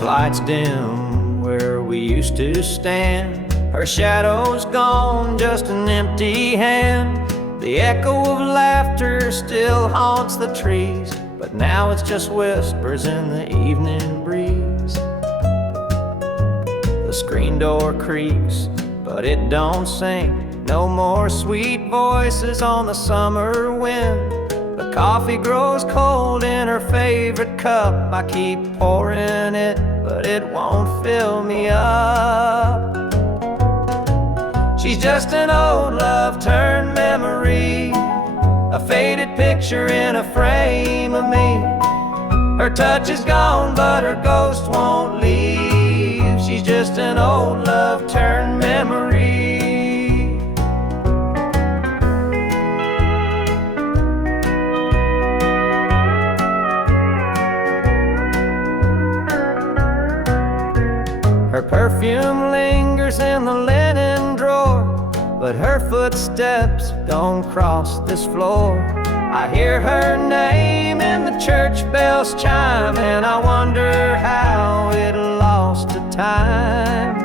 porch lights dim where we used to stand. Her shadow's gone, just an empty hand. The echo of laughter still haunts the trees, but now it's just whispers in the evening breeze. The screen door creaks, but it don't sing. No more sweet voices on the summer wind. The coffee grows cold in her favorite cup. I keep pouring it, but it won't fill me up. She's just an old love turned memory, a faded picture in a frame of me. Her touch is gone, but her ghost won't leave. She's just an old love turned memory. Her perfume lingers in the linen drawer, but her footsteps don't cross this floor. I hear her name in the church bells chime, and I wonder how it lost to time.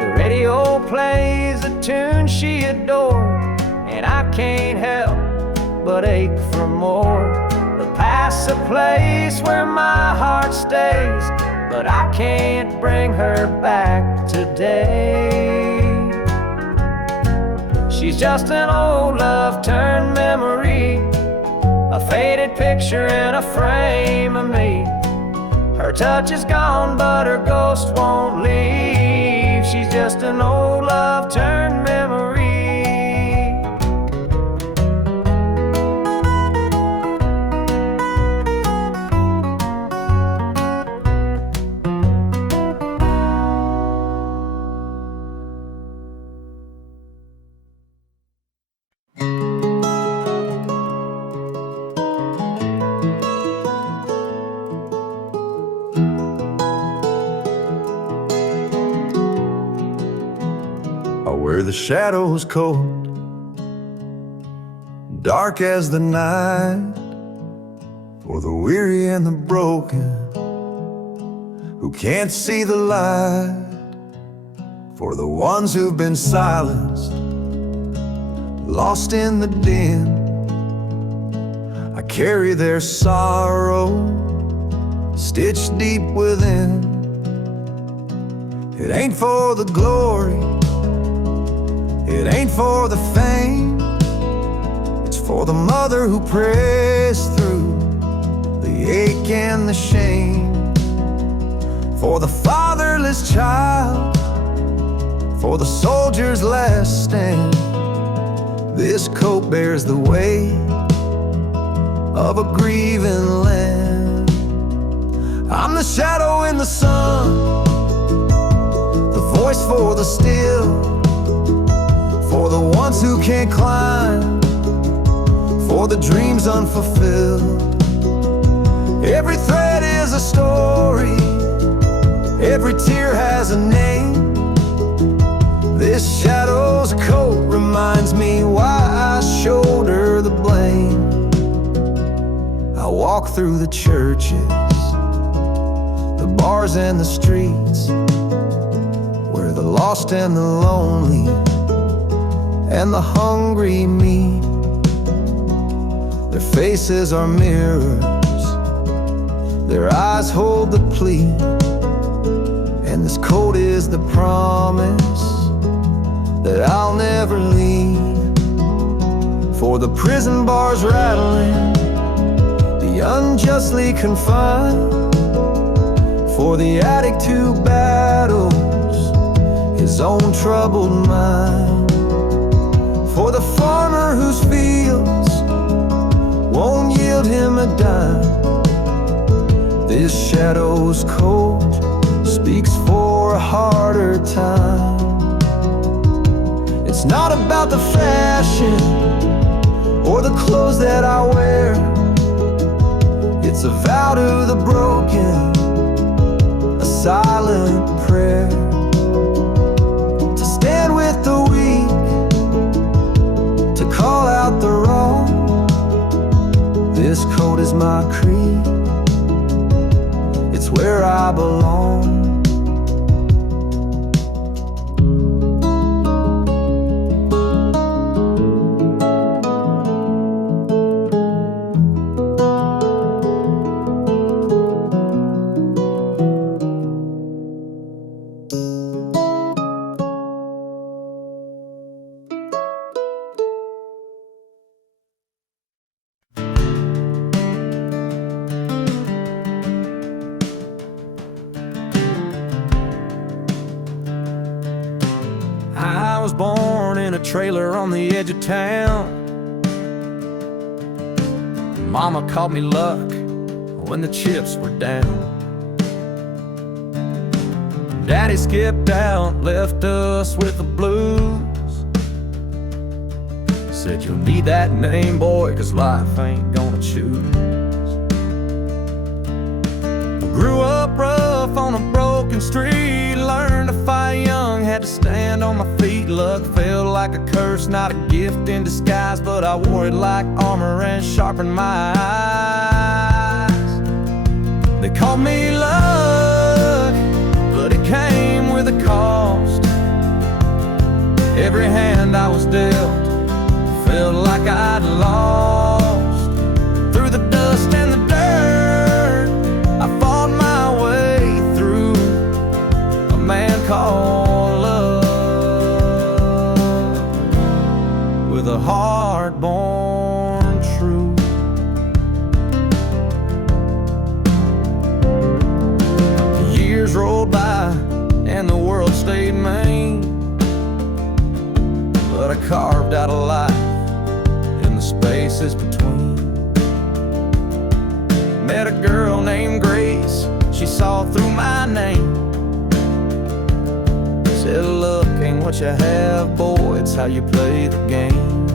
The radio plays a tune she adored, and I can't help but ache for more. The past's a place where my heart stays, but I can't bring her back today. She's just an old love turned memory, a faded picture in a frame of me. Her touch is gone, but her ghost won't leave. She's just an old love turned memory. Where the shadows cold, dark as the night, for the weary and the broken who can't see the light, for the ones who've been silenced, lost in the din. I carry their sorrow stitched deep within. It ain't for the glory, it ain't for the fame, it's for the mother who prays through the ache and the shame, for the fatherless child, for the soldier's last stand. This coat bears the weight of a grieving land. I'm the shadow in the sun, the voice for the still, for the ones who can't climb, for the dreams unfulfilled. Every thread is a story, every tear has a name. This shadow's coat reminds me why I shoulder the blame. I walk through the churches, the bars and the streets, where the lost and the lonely and the hungry meet. Their faces are mirrors, their eyes hold the plea, and this coat is the promise that I'll never leave. For the prison bars rattling, the unjustly confined, for the addict who battles his own troubled mind, for the farmer whose fields won't yield him a dime. This shadow's coat speaks for a harder time. It's not about the fashion or the clothes that I wear. It's a vow to the broken, a silent prayer, to stand with the weak, to call out the wrong. This coat is my creed, it's where I belong. I was born in a trailer on the edge of town. Mama called me luck when the chips were down. Daddy skipped out, left us with the blues. Said you'll need that name, boy, 'cause life ain't gonna choose. Grew up rough on a broken street, learned to fight young, had to stand on my feet. Luck felt like a curse, not a gift in disguise, but I wore it like armor and sharpened my eyes. They called me luck, but it came with a cost. Every hand I was dealt felt like I'd lost. Through the dust and the dirt, I fought my way through a man called love, with a heart born true. The years rolled by and the world stayed mean, but I carved out a life in the spaces between. Met a girl named Grace, she saw through my name. Said, look, ain't what you have, boy, it's how you play the game.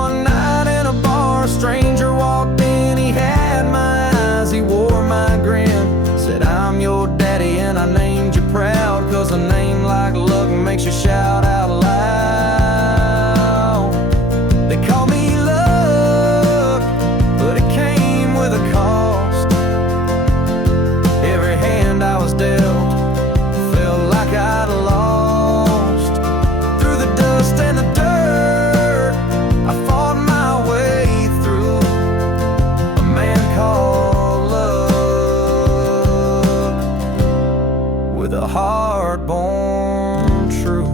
One night in a bar, a stranger walked in, he had my eyes, he wore my grin. Said, I'm your daddy and I named you proud, 'cause a name like luck makes you shout out loud. They call me luck, but it came with a cost. Every hand I was dealt felt like I'd lost. Through the dust and the dirt, I fought my way through a man called love, with a heart born true.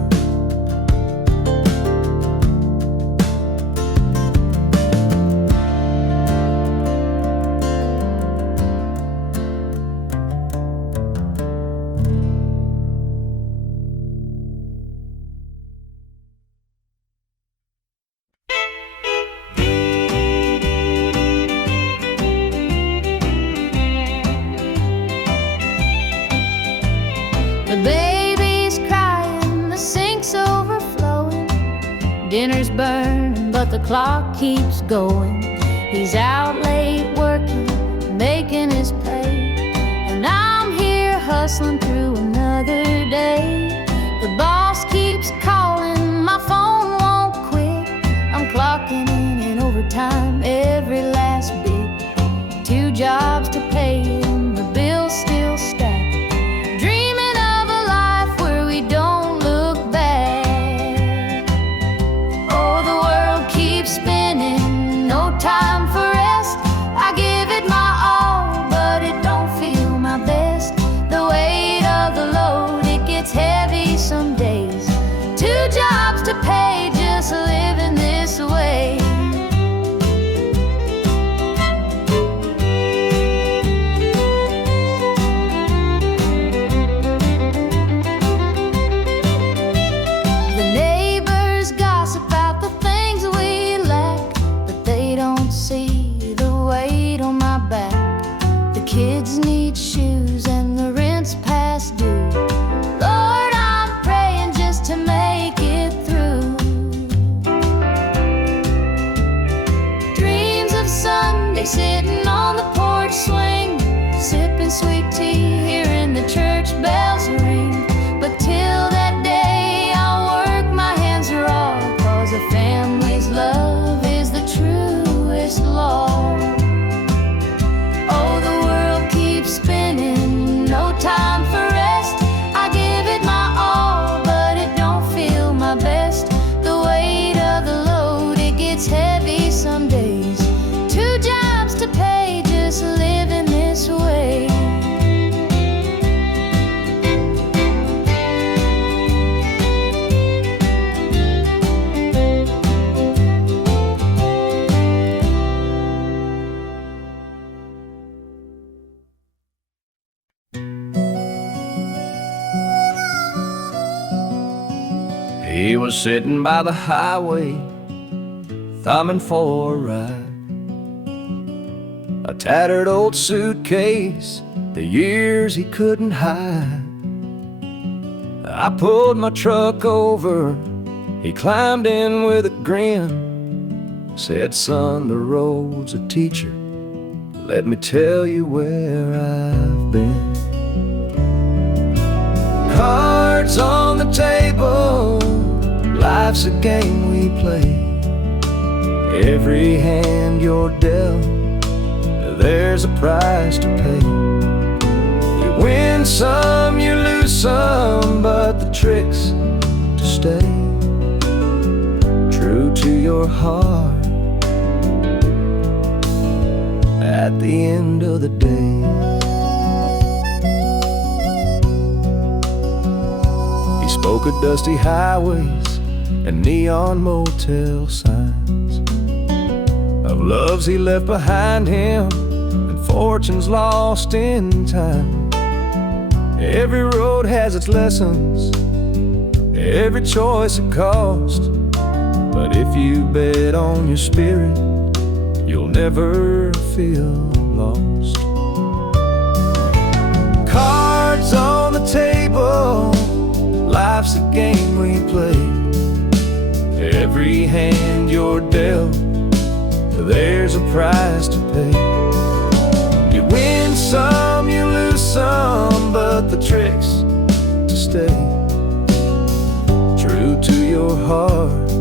The baby's crying, the sink's overflowing. Dinner's burning, but the clock keeps going. He's out late working, making his pay, and I'm here hustling through another day. The boss keeps calling, my phone won't quit. I'm clocking in overtime, every last bit. 2 jobs to pay and the bills still stack. Dreaming of a life where we don't look back. Oh, the world keeps spinning, no time for rest. I give it my all, but it don't feel my best. The weight of the load, it gets heavy He was sitting by the highway, thumbing for a ride. A tattered old suitcase, the years he couldn't hide. I pulled my truck over, he climbed in with a grin. Said, son, the road's a teacher, let me tell you where I've been. Cards on the table, life's a game we play. Every hand you're dealt, there's a price to pay. You win some, you lose some, but the trick's to stay true to your heart at the end of the day. He spoke of dusty highways and neon motel signs, of loves he left behind him and fortunes lost in time. Every road has its lessons, every choice a cost, but if you bet on your spirit, you'll never feel lost. Cards on the table, life's a game we play. Every hand you're dealt, there's a price to pay. You win some, you lose some, but the trick's to stay true to your heart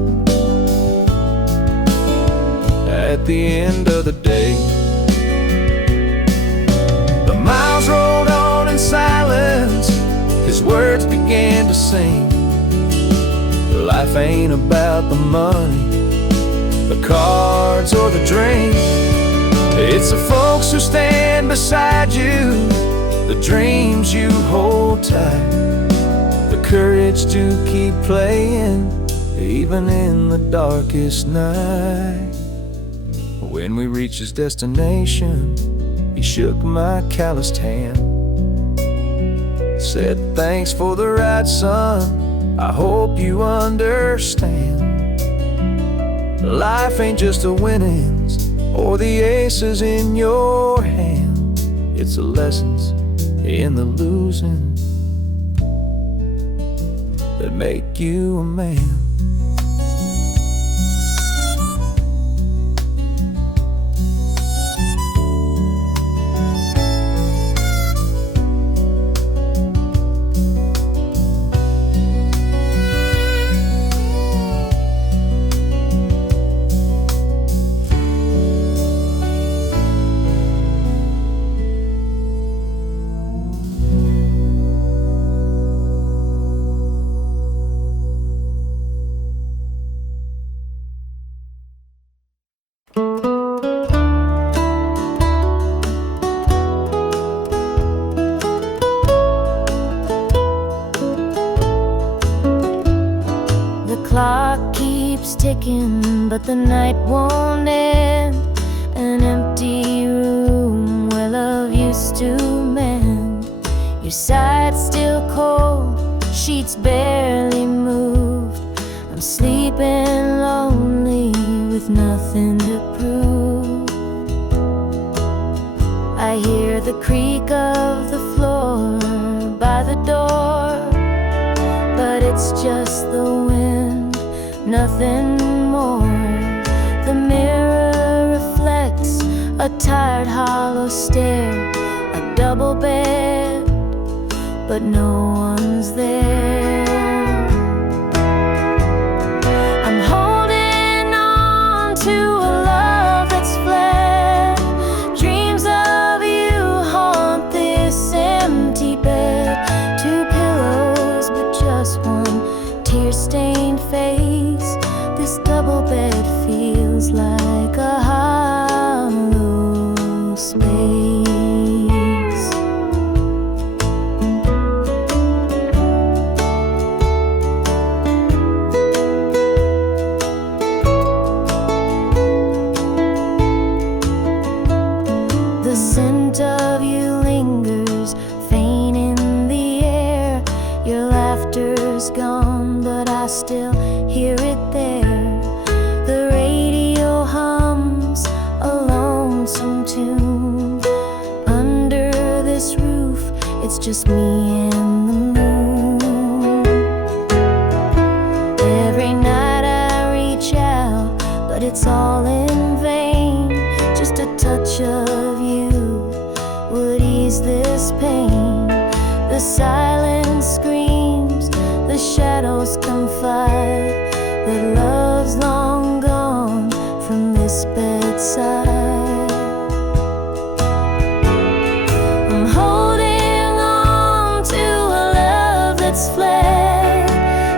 at the end of the day. The miles rolled on in silence, his words began to sing. Life ain't about the money, the cards or the drink. It's the folks who stand beside you, the dreams you hold tight, the courage to keep playing even in the darkest night. When we reached his destination, he shook my calloused hand, said, thanks for the ride, son, I hope you understand. Life ain't just the winnings or the aces in your hand, it's the lessons in the losing that make you a man. But the night won't end. An empty room where love used to mend. Your side's still cold, sheets barely moved. I'm sleeping lonely with nothing to prove. I hear the creak of the floor by the door, but it's just the wind, nothing more. The mirror reflects a tired, hollow stare, a double bed, but no one's there. I'm holding on to a love that's fled. Dreams of you haunt this empty bed. Two pillows, but just one tear-stained face. This double bed feels like a hollow space. The scent of you lingers, faint in the air. Your laughter's gone, but I I still hear it there. The radio hums a lonesome tune. Under this roof, it's just me and the moon. Every night I reach out, but it's all in vain. Just a touch of you would ease this pain. The silence screams, the shadows confide that love's long gone from this bedside. I'm holding on to a love that's fled.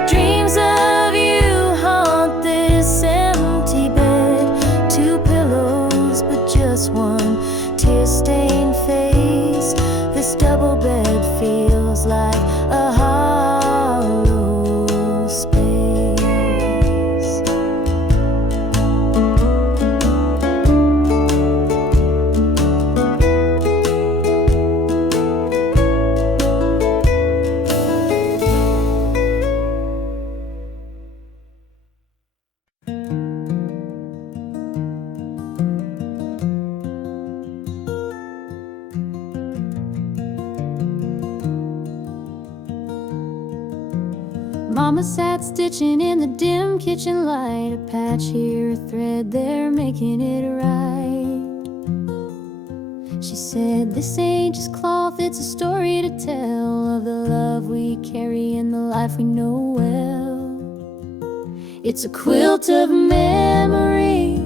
Dreams of you haunt this empty bed. Two pillows, but just one tear-stained face. This double bed feels like a hollow space. Mama sat stitching in the dim kitchen light. A patch here, a thread there, making it right. She said, this ain't just cloth, it's a story to tell of the love we carry and the life we know well. It's a quilt of memories,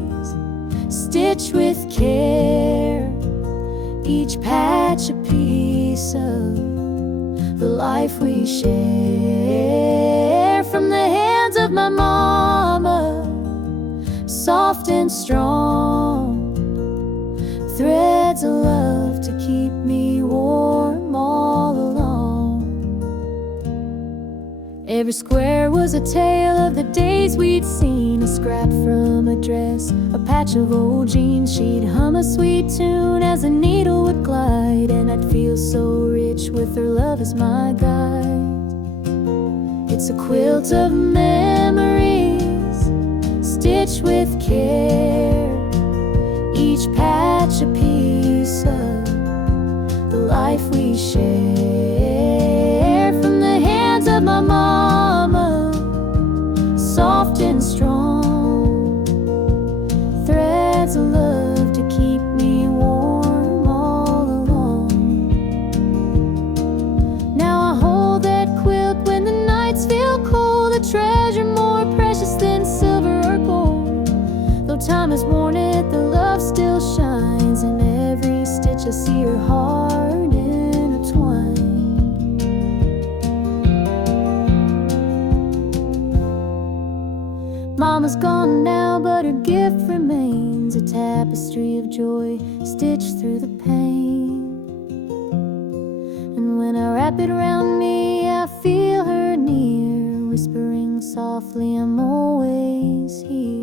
stitched with care, each patch a piece of the life we share. From the hands of my mama, soft and strong, threads of love to keep me warm all along. Every square was a tale of the days we'd seen. A scrap from a dress, a patch of old jeans. She'd hum a sweet tune as a needle would glide, and I'd feel so rich with her love as my guide. It's a quilt of memories, stitched with care, each patch a piece of the life we share. From the hands of my mama, soft and strong, threads of love to keep me warm all along. Now I hold that quilt when the nights feel cold, a treasure more precious than silver or gold. Though time has worn it, the love still shines. In every stitch I see her heart intertwined. Mama's gone now, but her gift remains, a tapestry of joy stitched through the pain. And when I wrap it around me, I feel her near, whispering softly, I'm always here.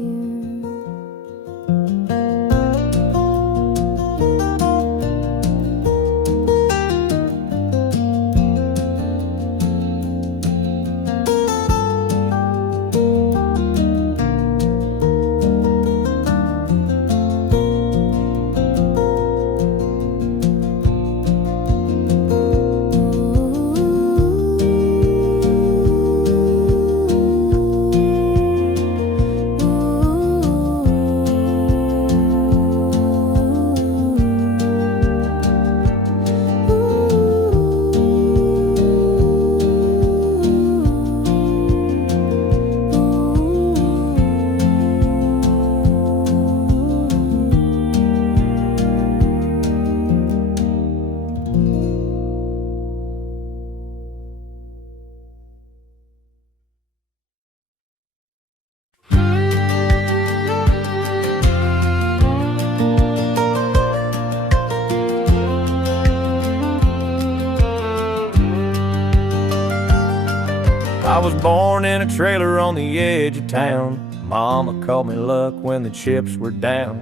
I was born in a trailer on the edge of town. Mama called me luck when the chips were down.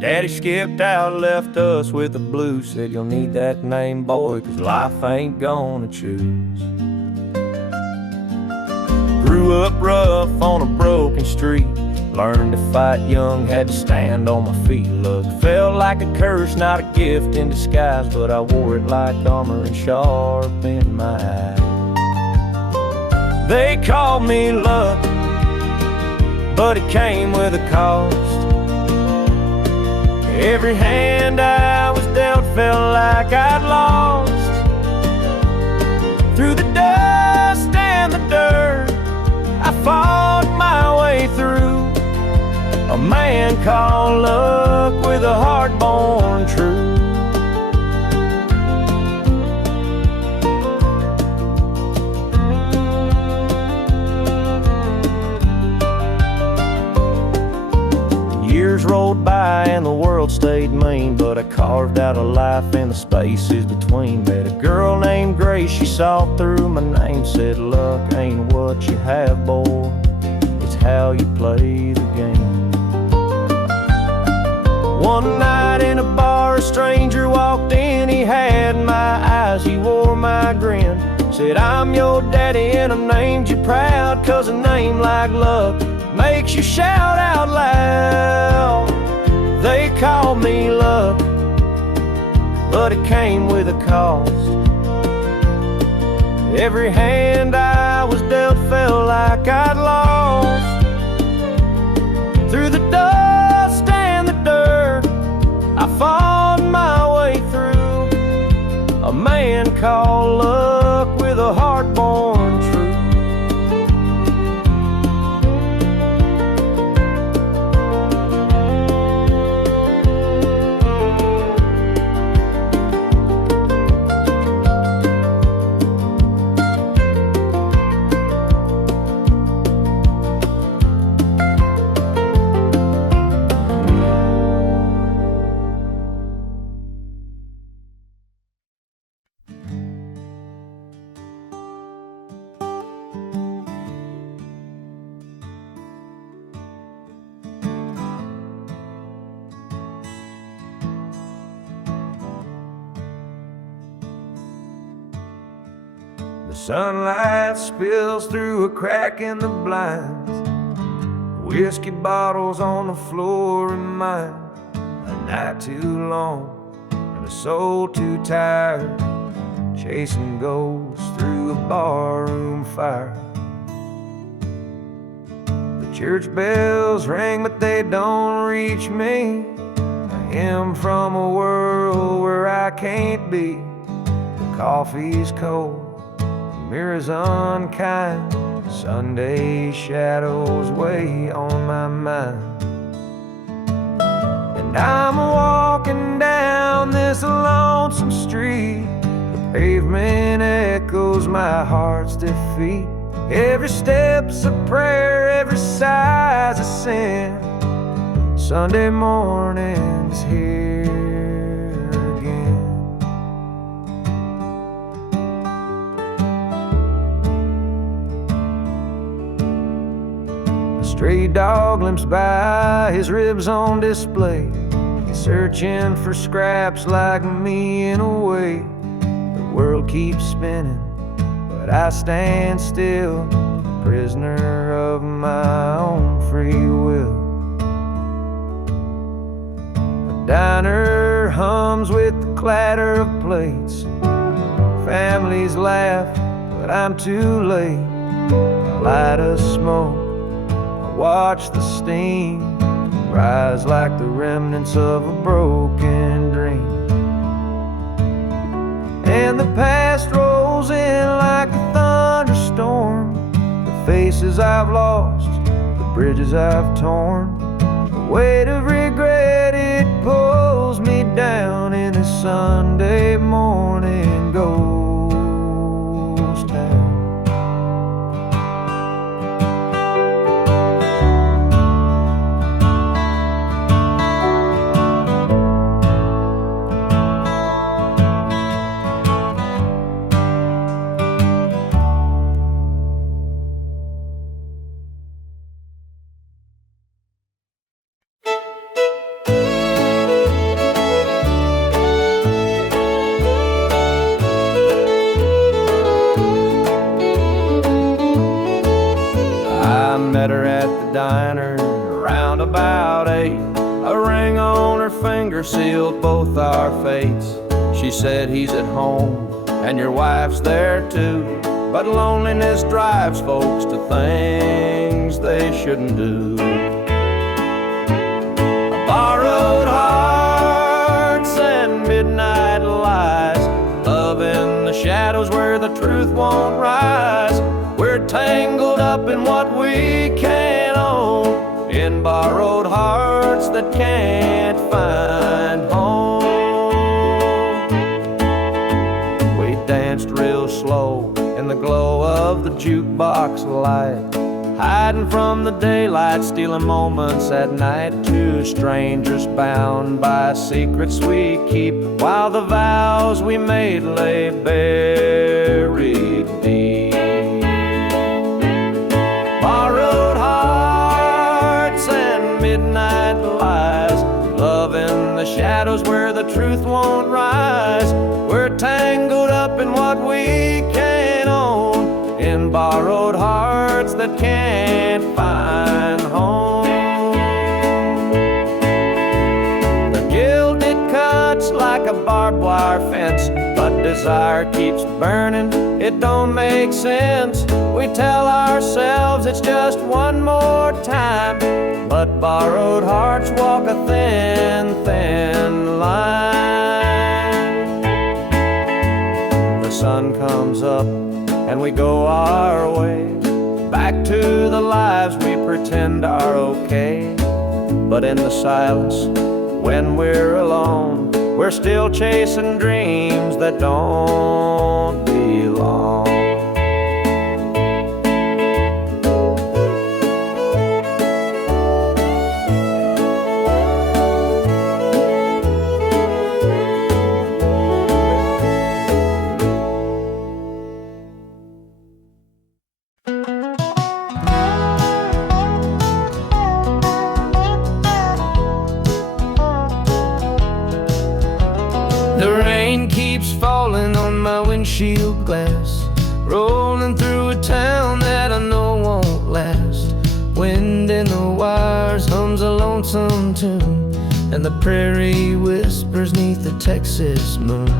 Daddy skipped out, left us with the blues. Said you'll need that name, boy, 'cause life ain't gonna choose. Grew up rough on a broken street. Learned to fight young, had to stand on my feet. Look, felt like a curse, not a gift in disguise, but I wore it like armor and sharp in my eye. They called me luck, but it came with a cost. Every hand I was dealt felt like I'd lost. Through the dust and the dirt, I fought my way through. A man called luck with a heart born true. Years rolled by and the world stayed mean, but I carved out a life in the spaces between. Met a girl named Grace, she saw through my name, said luck ain't what you have, boy, it's how you play the game. One night in a bar, a stranger walked in. He had my eyes, he wore my grin. Said, I'm your daddy and I named you proud, 'cause a name like luck makes you shout out loud. They called me luck, but it came with a cost. Every hand I was dealt felt like I'd lost. Through the dust and the dirt, I fought my way through. A man called luck with a heart born true. The sunlight spills through a crack in the blinds. Whiskey bottles on the floor remind a night too long and a soul too tired, chasing ghosts through a barroom fire. The church bells ring, but they don't reach me. I am from a world where I can't be. The coffee's cold, mirrors unkind, Sunday shadows weigh on my mind. And I'm walking down this lonesome street. The pavement echoes my heart's defeat. Every step's a prayer, every sigh's a sin. Sunday morning's here again. A stray dog limps by, his ribs on display. He's searching for scraps like me in a way. The world keeps spinning, but I stand still, prisoner of my own free will. The diner hums with the clatter of plates. Families laugh, but I'm too late. I light a smoke, I watch the steam rise like the remnants of a broken dream. And the past rolls in like a thunderstorm. The faces I've lost, the bridges I've torn. The weight of regret, it pulls me down in this Sunday morning ghost town. diner around about 8. A ring on her finger sealed both our fates. She said, he's at home and your wife's there too, but loneliness drives folks to things they shouldn't do. Borrowed hearts and midnight lies, love in the shadows where the truth won't rise. We're tangled up in what we can't own, in borrowed hearts that can't find home. We danced real slow in the glow of the jukebox light, hiding from the daylight, stealing moments at night. Two strangers bound by secrets we keep, while the vows we made lay buried deep. Borrowed hearts and midnight lies, love in the shadows where the truth won't rise. We're tangled up in what we can't own, in borrowed hearts that can't find home. The gilded cuts like a barbed wire fence, but desire keeps burning, it don't make sense. We tell ourselves it's just one more time, but borrowed hearts walk a thin, thin line. The sun comes up and we go our way, back to the lives we pretend are okay. But in the silence, when we're alone, we're still chasing dreams that don't belong. Falling on my windshield glass, rolling through a town that I know won't last. Wind in the wires hums a lonesome tune, and the prairie whispers neath the Texas moon.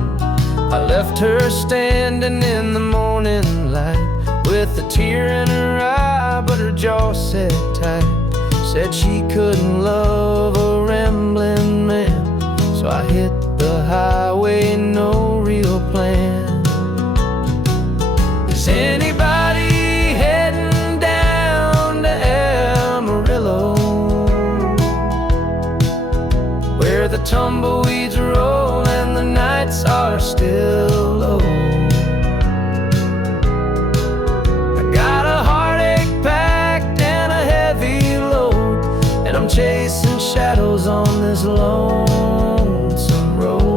I left her standing in the morning light, with a tear in her eye, but her jaw set tight. Said she couldn't love a rambling man, so I hit the highway, no real plan. Is anybody heading down to Amarillo, where the tumbleweeds roll and the nights are still low? I got a heartache packed and a heavy load, and I'm chasing shadows on this lonesome road.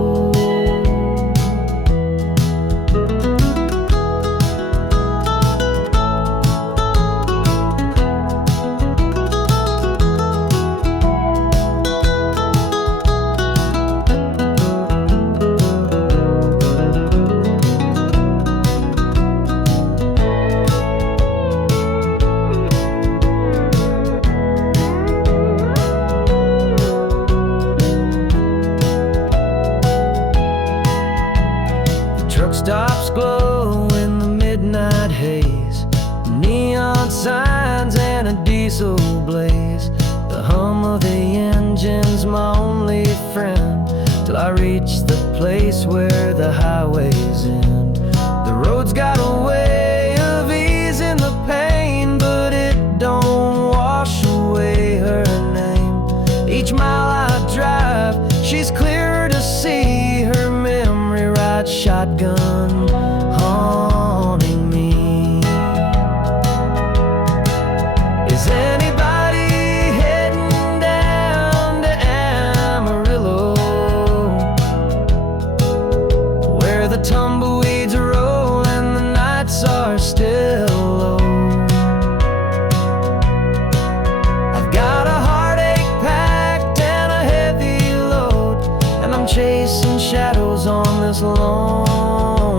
Stops glow in the midnight haze, neon signs and a diesel blaze. The hum of the engine's my only friend, till I reach the place where the highways end. The road's got a way of easing the pain, but it don't wash away her name. Each mile I drive, she's clearer to see, her memory rides shotgun, haunting me. Is anybody heading down to Amarillo, where the tumbleweeds roll and the nights are still low? I've got a heartache packed and a heavy load, and I'm chasing shadows on this long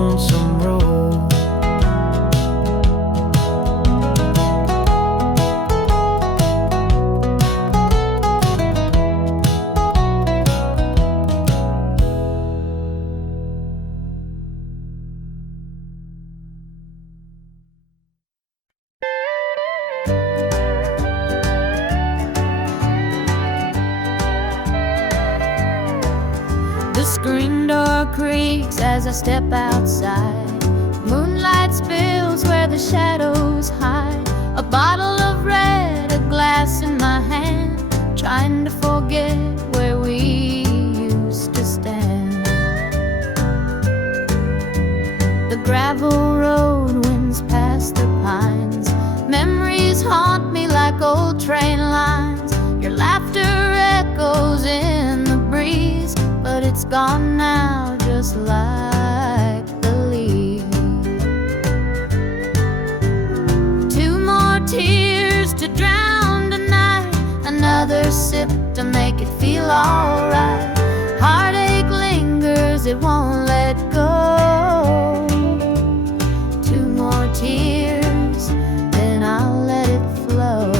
Green door creaks as I step outside. Moonlight spills where the shadows hide. A bottle of red, a glass in my hand, trying to forget where we used to stand. The gravel road winds past the pines. Memories haunt me like old train lines. Your laughter echoes in the breeze, but it's gone now, just like the leaves. Two more tears to drown tonight, another sip to make it feel alright. Heartache lingers, it won't let go. Two more tears, then I'll let it flow.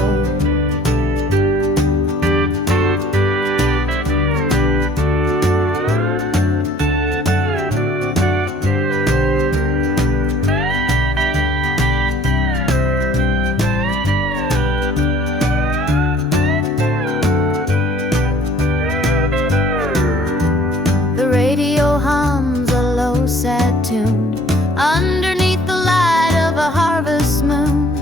Radio hums a low, sad tune underneath the light of a harvest moon.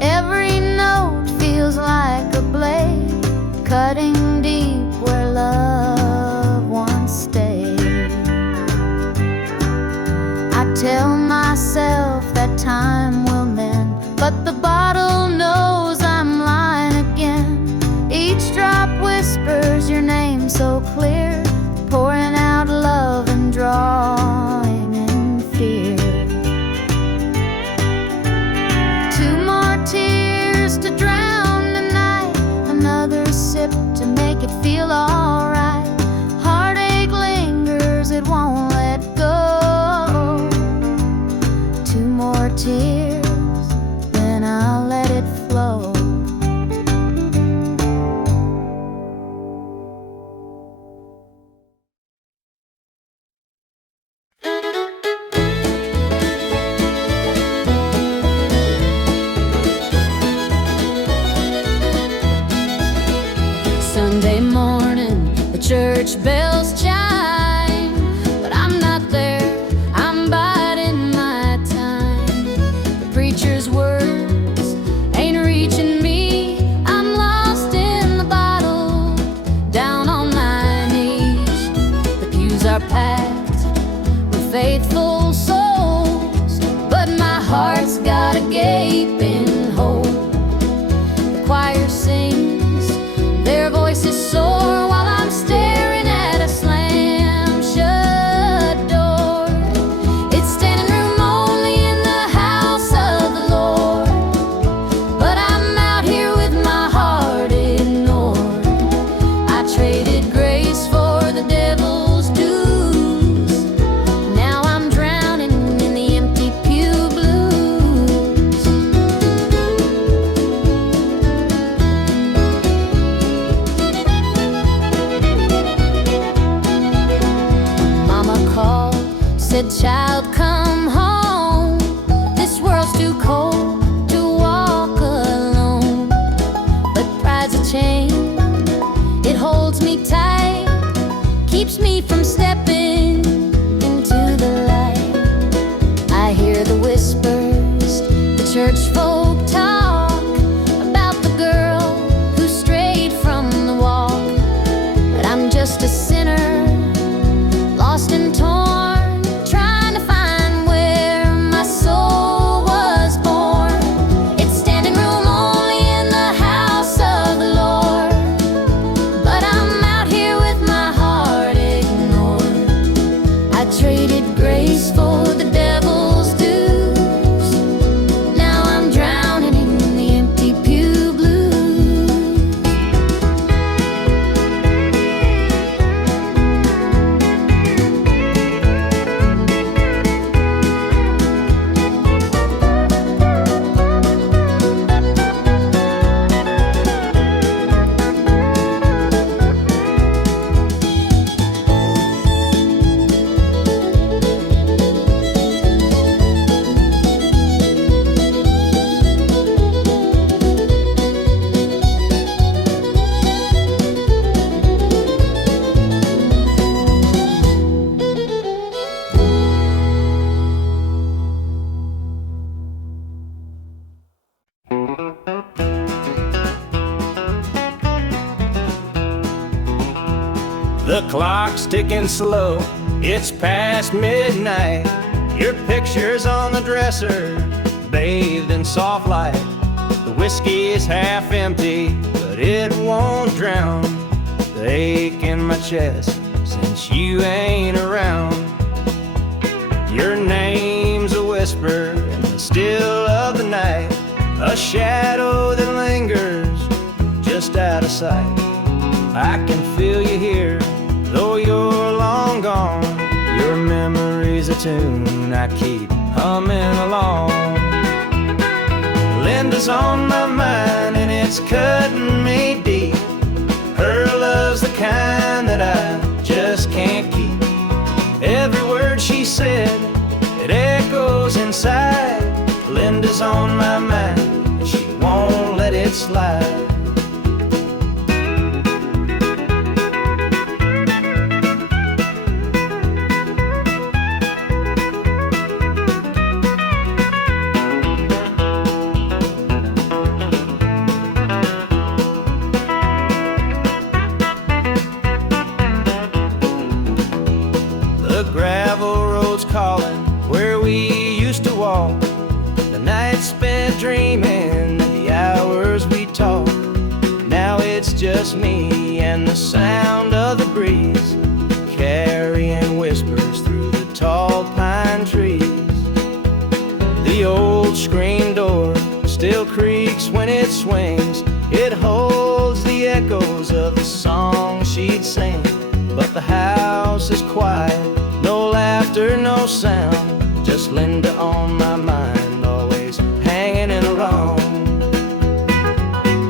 Every note feels like a blade, cutting deep where love once stayed. I tell myself that time will mend, but the bottle knows I'm lying again. Each drop whispers your name so clear, pouring out love and drawing in fear. Two more tears to drown the night, another sip to make it feel alright. Heartache lingers, it won't let go. Two more tears, then I'll let it flow. Sunday morning, the church bells chime, but I'm not there, I'm biding my time. The preacher's words ain't reaching me, I'm lost in the bottle, down on my knees. The pews are packed with faithful souls, but my heart's got a gaping hole. The choir sings, their voices soar while I'm staring at a slam-shut door. It's standing room only in the house of the Lord, but I'm out here with my heart ignored. I traded grace for the devil's dues. Now I'm drowning in the empty Pew Blues. Mama called, said, "Child, come home. This world's too cold to walk alone." But pride's a chain, it holds me tight, keeps me from stepping into the light. I hear the whispers, the church folk talk about the girl who strayed from the walk. But I'm just a sinner, lost and torn, trying to The clock's ticking slow, it's past midnight. Your picture's on the dresser, bathed in soft light. The whiskey is half empty, but it won't drown the ache in my chest since you ain't around. Your name's a whisper in the still of the night, a shadow that lingers just out of sight. I can feel you here, though you're long gone. Your memory's a tune I keep humming along. Linda's on my mind and it's cutting me deep. Her love's the kind that I just can't keep. Every word she said, it echoes inside. Linda's on my mind and she won't let it slide. Dreaming of the hours we talked. Now it's just me and the sound of the breeze carrying whispers through the tall pine trees. The old screen door still creaks when it swings. It holds the echoes of the song she'd sing. But the house is quiet, no laughter, no sound, just Linda on my mind, hanging around.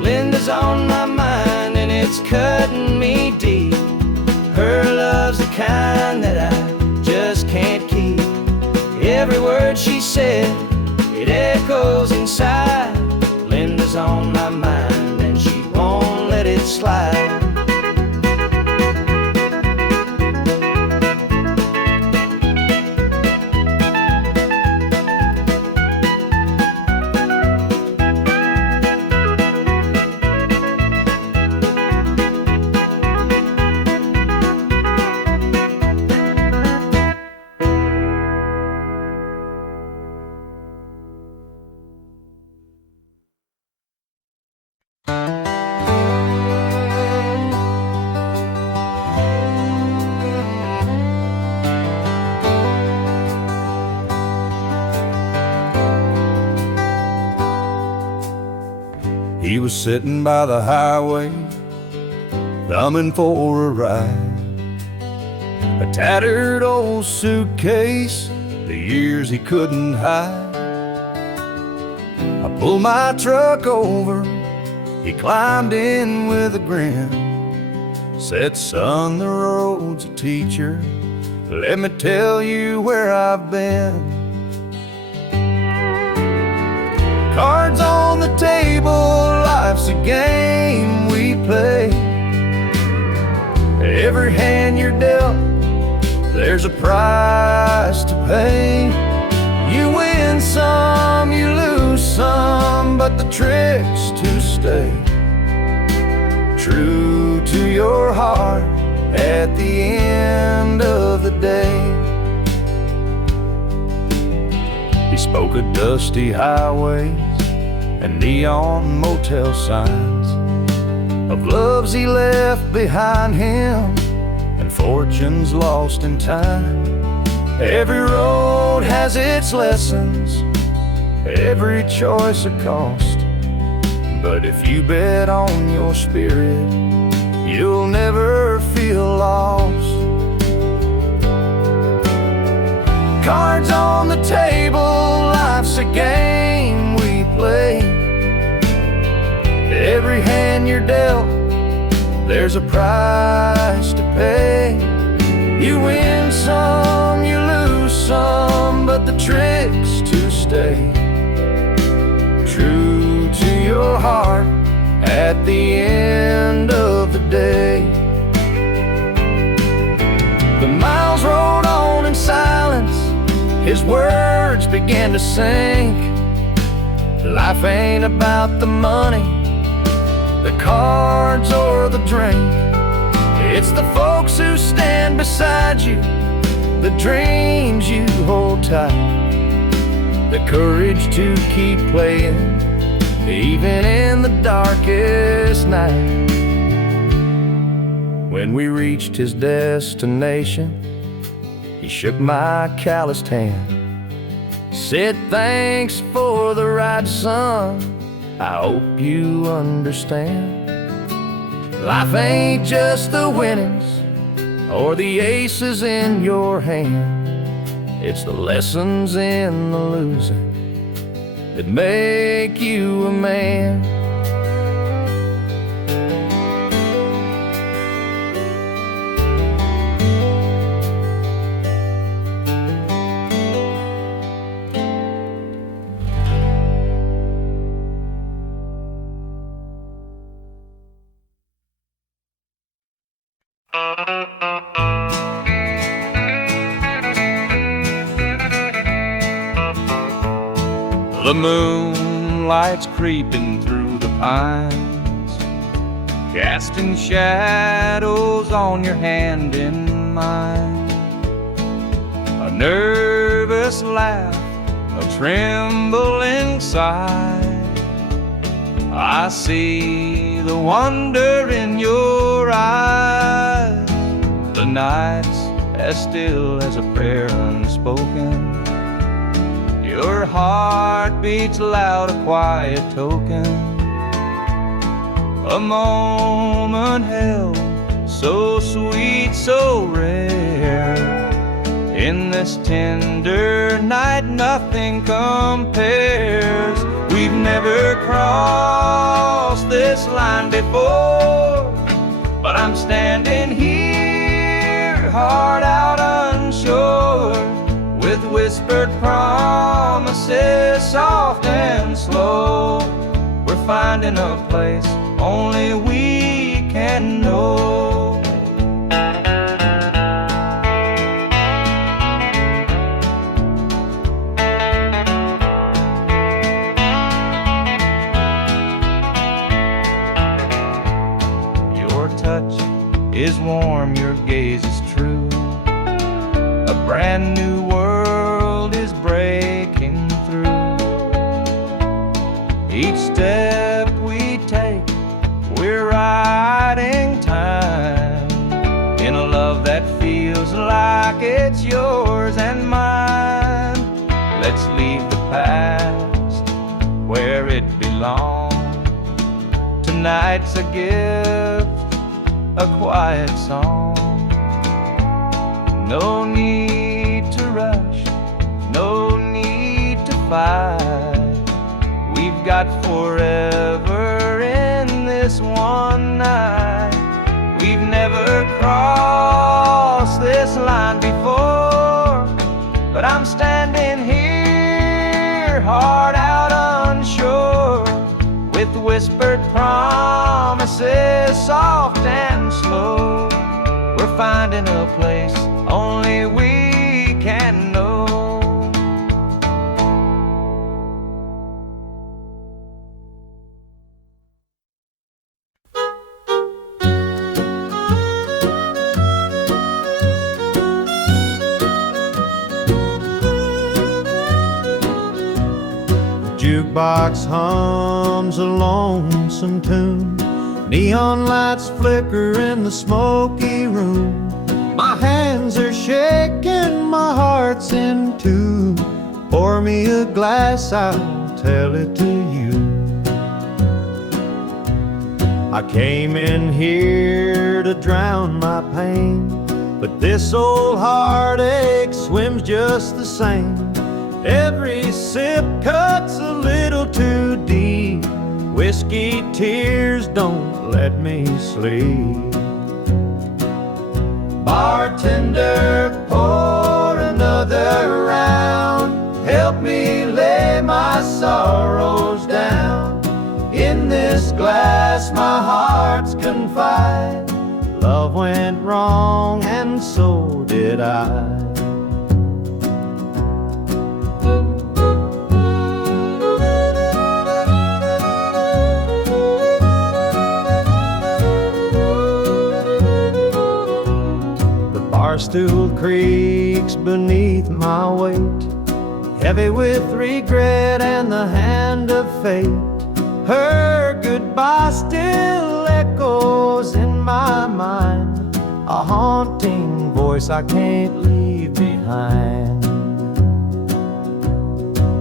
Linda's on my mind and it's cutting me deep. Her love's the kind that I just can't keep. Every word she said, it echoes inside. Linda's on my mind and she won't let it slide. He was sitting by the highway, thumbing for a ride. A tattered old suitcase, the years he couldn't hide. I pulled my truck over, he climbed in with a grin. Said, son, the road's a teacher, let me tell you where I've been. Cards on the table, life's a game we play. Every hand you're dealt, there's a price to pay. You win some, you lose some, but the trick's to stay true to your heart at the end of the day. He spoke of dusty highways and neon motel signs, of loves he left behind him and fortunes lost in time. Every road has its lessons, every choice a cost, but if you bet on your spirit, you'll never feel lost. Cards on the table, life's a game we play. Every hand you're dealt, there's a price to pay. You win some, you lose some, but the trick's to stay true to your heart at the end of the day. The miles rolled on in silence, his words began to sink. Life ain't about the money, the cards or the drink. It's the folks who stand beside you, the dreams you hold tight, the courage to keep playing even in the darkest night. When we reached his destination, he shook my calloused hand, said thanks for the ride, son, I hope you understand. Life ain't just the winnings or the aces in your hand. It's the lessons in the losing that make you a man. The moonlight's creeping through the pines, casting shadows on your hand in mine. A nervous laugh, a trembling sigh. I see the wonder in your eyes. The night's as still as a prayer unspoken. Your heart beats loud, a quiet token. A moment held, so sweet, so rare. In this tender night, nothing compares. We've never crossed this line before, but I'm standing here, heart out unsure, with whispered promises, soft and slow. We're finding a place only we can know. Your touch is warm, your gaze is true. A brand new world is breaking through. Each step we take, we're riding time in a love that feels like it's yours and mine. Let's leave the past where it belongs. Tonight's a gift, a quiet song. No need to rush, no need to fight. We've got forever in this one night. We've never crossed this line before, but I'm standing here, heart out unsure, with whispered promises, soft and slow. We're finding a place only we can know. Jukebox hums a lonesome tune. Neon lights flicker in the smoky room. My hands are shaking, my heart's in tune. Pour me a glass, I'll tell it to you. I came in here to drown my pain, but this old heartache swims just the same. Every sip cuts a little too deep. Whiskey tears don't let me sleep. Bartender, pour another round. Help me lay my sorrows down. In this glass my heart's confined. Love went wrong and so did I. Barstool creaks beneath my weight, heavy with regret and the hand of fate. Her goodbye still echoes in my mind, a haunting voice I can't leave behind.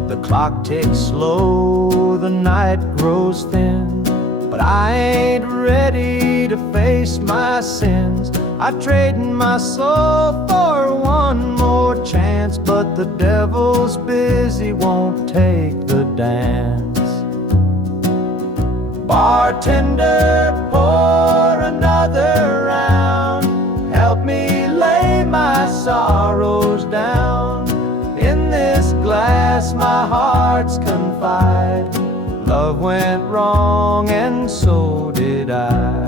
The clock ticks slow, the night grows thin, but I ain't ready to face my sins. I've traded my soul for one more chance, but the devil's busy, won't take the dance. Bartender, pour another round, help me lay my sorrows down. In this glass my heart's confide, love went wrong and so did I.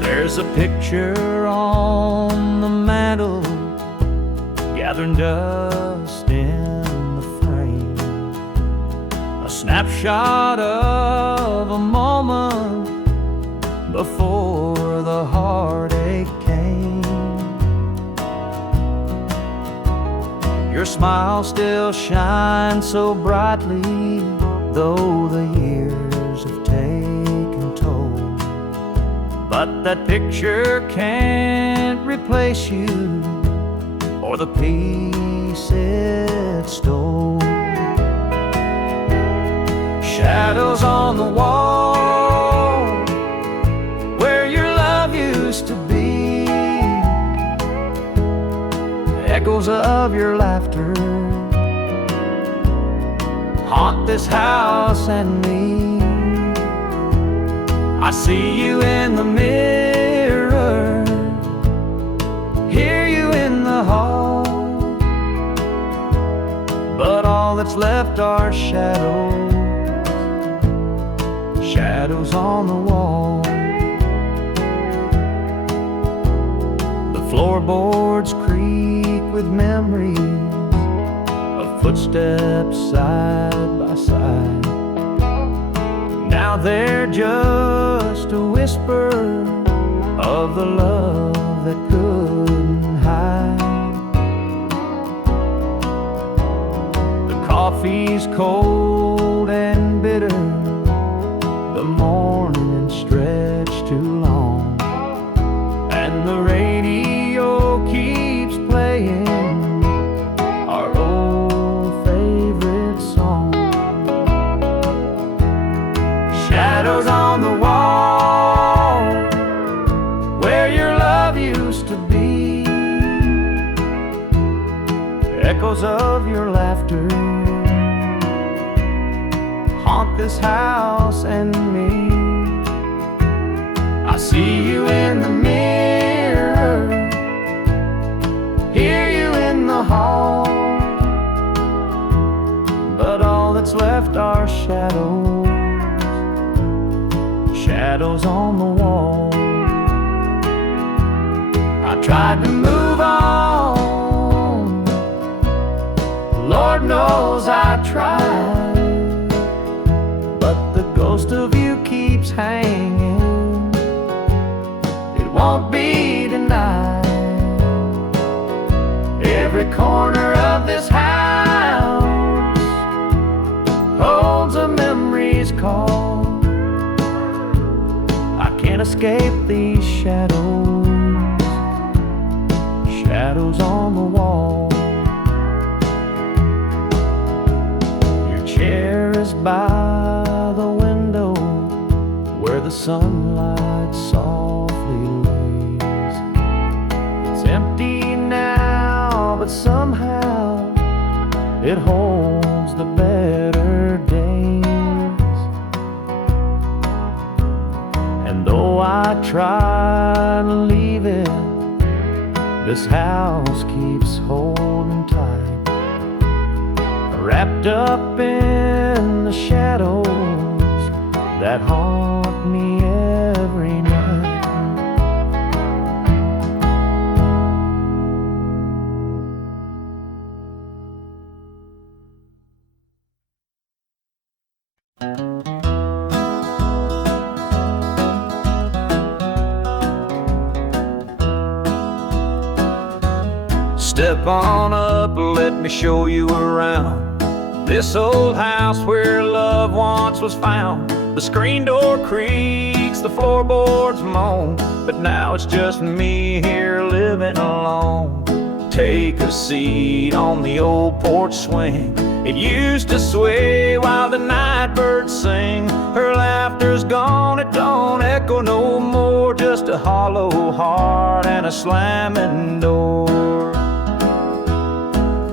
There's a picture on the mantle, gathering dust in the frame, a snapshot of a moment before the heartache came. Your smile still shines so brightly, though the years have taken toll. But that picture can't replace you or the peace it stole. Shadows on the wall where your love used to be, echoes of your laughter haunt this house and me. I see you in the mirror, hear you in the hall, but all that's left are shadows, shadows on the wall. The floorboards creak with memories of footsteps side by side. Now they're just a whisper of the love that couldn't hide. The coffee's cold and bitter, the morning stretched too long, and the radio keeps playing our old favorite song. Shadows on the wall where your love used to be, echoes of your laughter haunt this house and me. I see you in the mirror, hear you in the hall, but all that's left are shadows, shadows on the wall. I tried to move on, Lord knows I tried, but the ghost of you keeps hanging, it won't be denied. Every corner of this house holds a memory's call. I can't escape these shadows, shadows on the wall. Your chair is by the window where the sunlight softly lays. It's empty now, but somehow it holds the better days. And though I try to leave it, this house keeps holding tight, wrapped up in the shadows that haunt me every night. Step on up, let me show you around this old house where love once was found. The screen door creaks, the floorboards moan, but now it's just me here living alone. Take a seat on the old porch swing. It used to sway while the night birds sing. Her laughter's gone, it don't echo no more, just a hollow heart and a slamming door.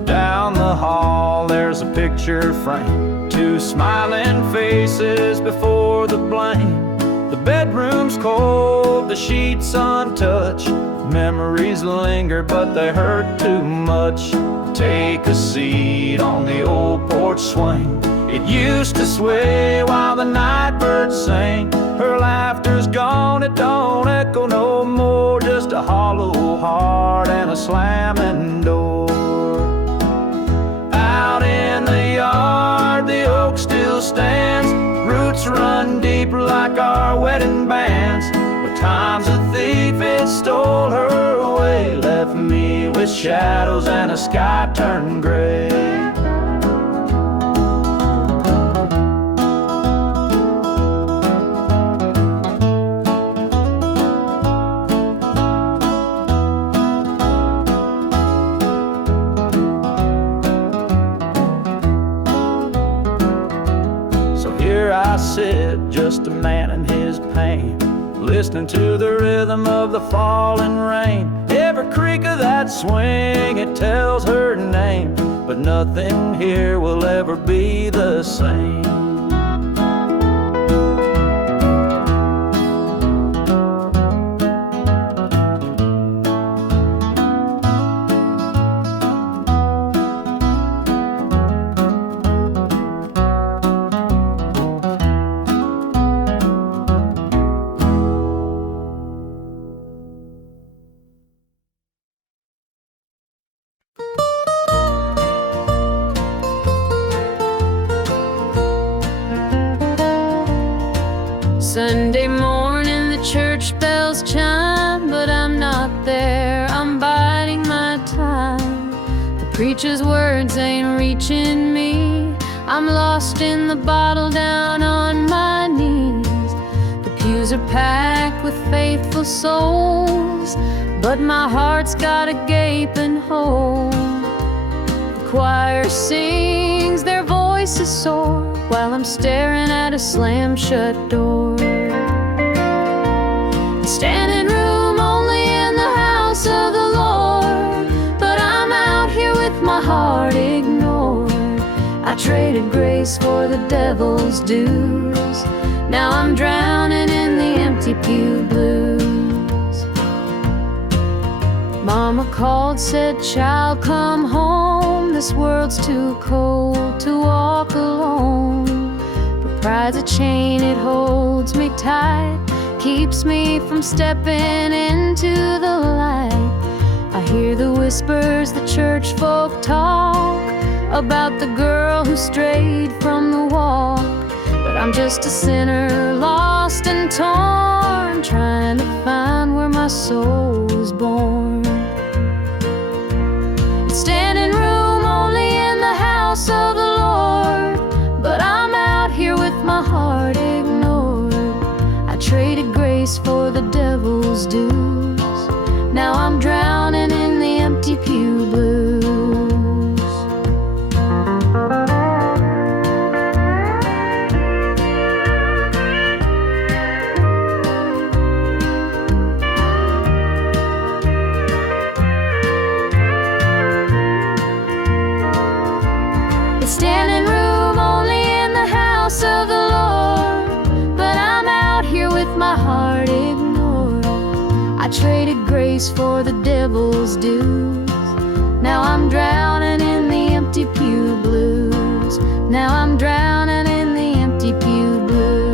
Down the hall there's a picture frame, two smiling faces before the blame. The bedroom's cold, the sheets untouched. Memories linger, but they hurt too much. Take a seat on the old porch swing. It used to sway while the night birds sang. Her laughter's gone, it don't echo no more, just a hollow heart and a slamming door. Out in the yard, the oak still stands. Roots run deep like our wedding bands. But time's a thief, it stole her away, left me with shadows and a sky turned gray. I sit, just a man in his pain, listening to the rhythm of the falling rain. Every creak of that swing, it tells her name, but nothing here will ever be the same. Sunday morning, the church bells chime, but I'm not there, I'm biding my time. The preacher's words ain't reaching me, I'm lost in the bottle down on my knees. The pews are packed with faithful souls, but my heart's got a gaping hole. The choir sings, their voices soar, while I'm staring at a slam-shut door. Standing room only in the house of the Lord, but I'm out here with my heart ignored. I traded grace for the devil's dues, now I'm drowning in the empty pew blues. Mama called, said, child, come home, this world's too cold to walk alone. But pride's a chain, it holds me tight, keeps me from stepping into the light. I hear the whispers the church folk talk about the girl who strayed from the walk, but I'm just a sinner, lost and torn, trying to find where my soul was born. Standing room only in the house of the Lord, but I'm out here with my heart ignored. I traded grace for the devil's dues, now I'm drowning in the empty pew blues. Standing room only in the house of the Lord, but I'm out here with my heart ignored. I traded grace for the devil's dues, now I'm drowning in the empty pew blues. Now I'm drowning in the empty pew blues.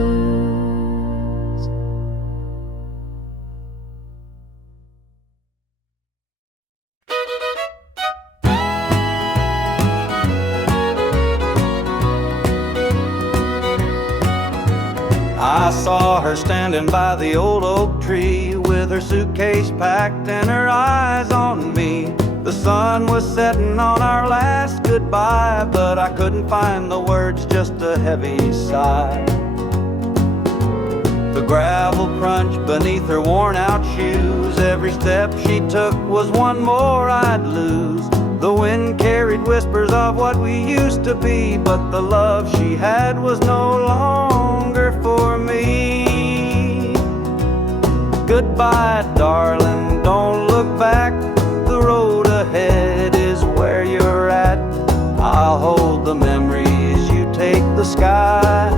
I saw her standing by the old oak tree with her suitcase packed and her eyes on me. The sun was setting on our last goodbye, but I couldn't find the words, just a heavy sigh. The gravel crunched beneath her worn-out shoes. Every step she took was one more I'd lose. The wind carried whispers of what we used to be, but the love she had was no longer for me. Goodbye, darling, don't look back. The road ahead is where you're at. I'll hold the memories, you take the sky,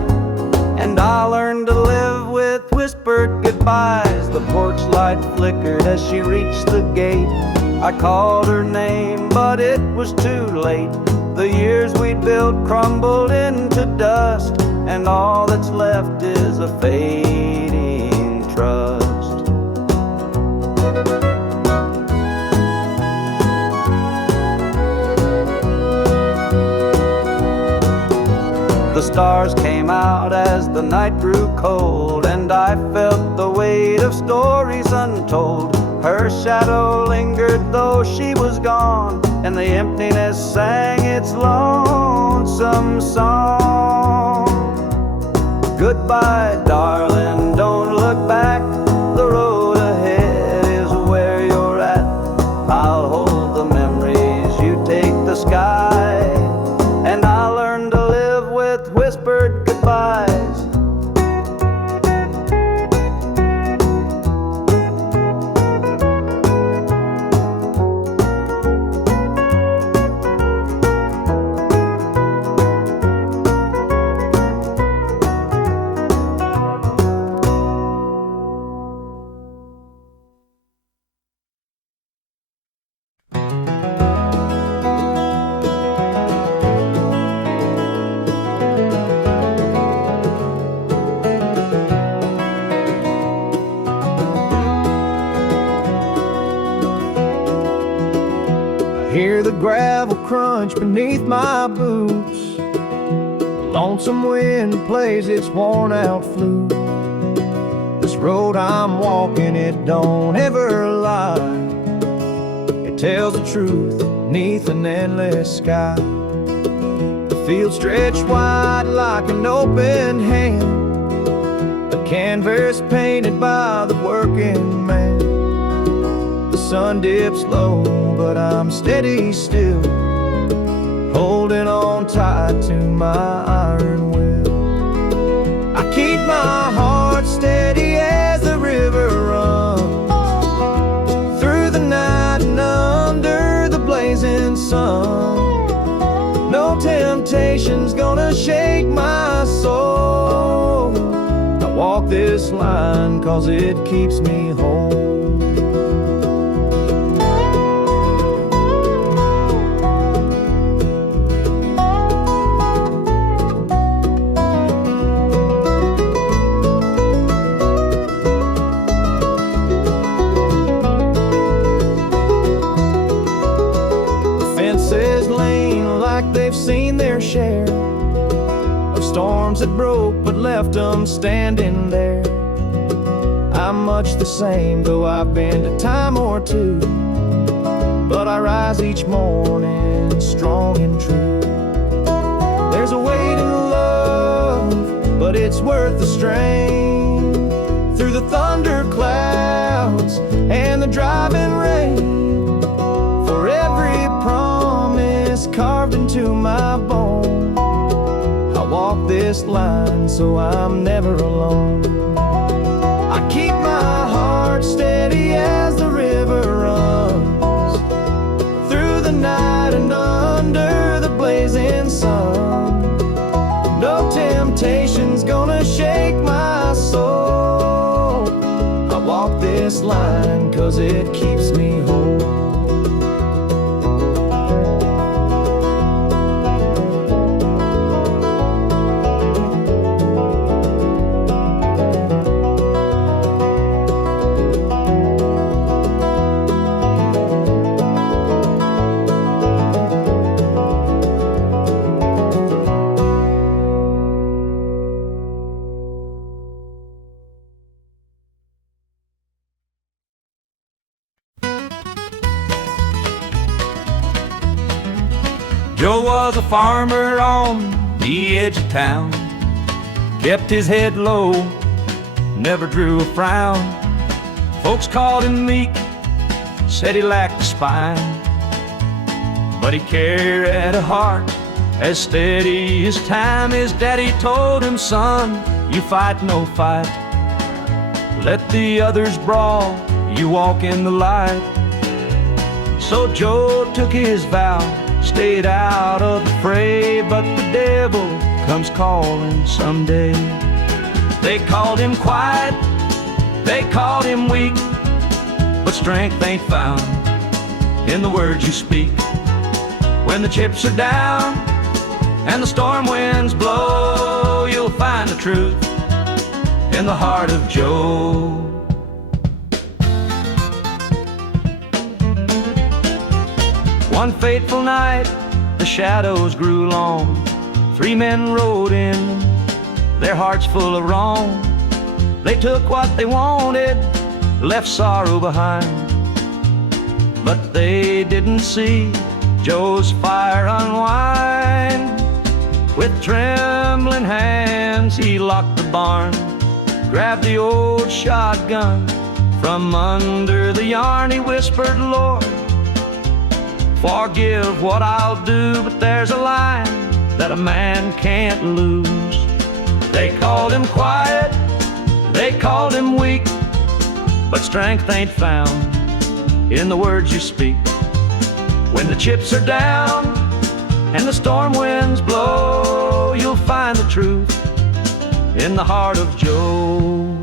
and I'll learn to live with whispered goodbyes. The porch light flickered as she reached the gate. I called her name, but it was too late. The years we'd built crumbled into dust, and all that's left is a fading trust. The stars came out as the night grew cold, and I felt the weight of stories untold. Her shadow lingered though she was gone, and the emptiness sang its lonesome song. Goodbye, darling, don't look back. The road ahead is where you're at. I'll hold the memories, you take the sky, and I'll learn to live with whispered goodbyes. Hear the gravel crunch beneath my boots. The lonesome wind plays its worn-out flute. This road I'm walking, it don't ever lie. It tells the truth beneath an endless sky. The field stretched wide like an open hand, a canvas painted by the working man. The sun dips low, but I'm steady still, holding on tight to my iron will. I keep my heart steady as the river runs through the night and under the blazing sun. No temptation's gonna shake my soul. I walk this line 'cause it keeps me whole. They've seen their share of storms that broke but left them standing there. I'm much the same, though I've been a time or two, but I rise each morning strong and true. There's a weight in love, but it's worth the strain. Through the thunder clouds and the driving rain, for every promise carved into my bone, I walk this line so I'm never alone. I keep my heart steady as the river runs through the night and under the blazing sun. No temptation's gonna shake my soul. I walk this line 'cause it keeps me whole. Joe was a farmer on the edge of town, kept his head low, never drew a frown. Folks called him meek, said he lacked a spine, but he carried a heart as steady as time. His daddy told him, son, you fight no fight, let the others brawl, you walk in the light. So Joe took his vow, stayed out of the fray, but the devil comes calling someday. They called him quiet, they called him weak, but strength ain't found in the words you speak. When the chips are down and the storm winds blow, you'll find the truth in the heart of Joe. One fateful night, the shadows grew long. 3 men rode in, their hearts full of wrong. They took what they wanted, left sorrow behind, but they didn't see Joe's fire unwind. With trembling hands he locked the barn, grabbed the old shotgun from under the yarn. He whispered, Lord, forgive what I'll do, but there's a line that a man can't lose. They called him quiet, they called him weak, but strength ain't found in the words you speak. When the chips are down and the storm winds blow, you'll find the truth in the heart of Joe.